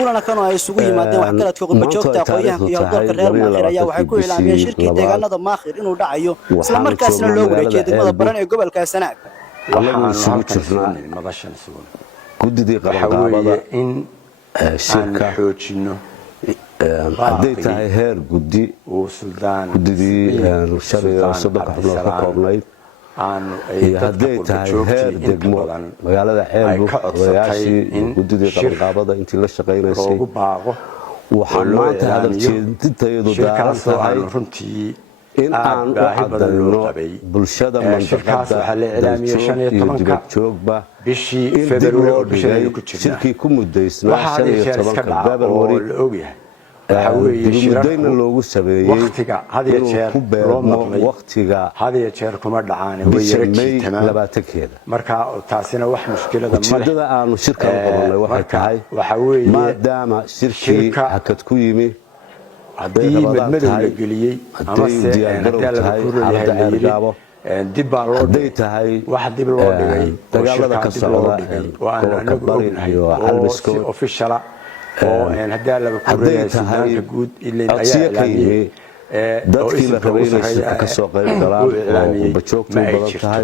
kulana kan ay isugu yimaadeen wax kala qurba joogta aqoonyahanka iyo dalka reer Maakhir ayaa waxay ku ilaaminayeen shirkii deegaanada Maakhir inuu dhacayo isla markaasna loo wareejiyay degmada Baran ee gobolka Sanaag waxaan isugu jirnaa madashan sugan gudidii qabanqaabada in shirka xoojino hadday tahay heer gudi oo suldaan gudidii shariga saddex xubnood ka koobnayd hadday tahay heer degmo magaalada Ceelbuur odayaashii gudidii qabanqaabada intii la shaqeynaysay waxaan maanta hadaljeedintayadu daaran tahay runtii in aan u cadayno bulshada mandaqada joogba bishii February shirkii ku mudaysnaa 15 February dibudayna loogu sameeyay waqtiga hadiya jeer loo maqlay waqtiga hadiya jeer kuma dhacaan way yarjiitama 20keeda marka taasina wax mushkilada ma leh aanu shirka u qabanay waxay tahay waxa weeye maadaama shirkii hakad ku yimi haddii madmadow la geliyay ama dib baa loo dhigay wax dib loo dhigay dagaalada ka socda waa anagu ognahay oo official oo hadda la kureeyay guud ilaa ayaa dadkii la rabeeyay ka soo qayb galaan oo bajoogto badan tahay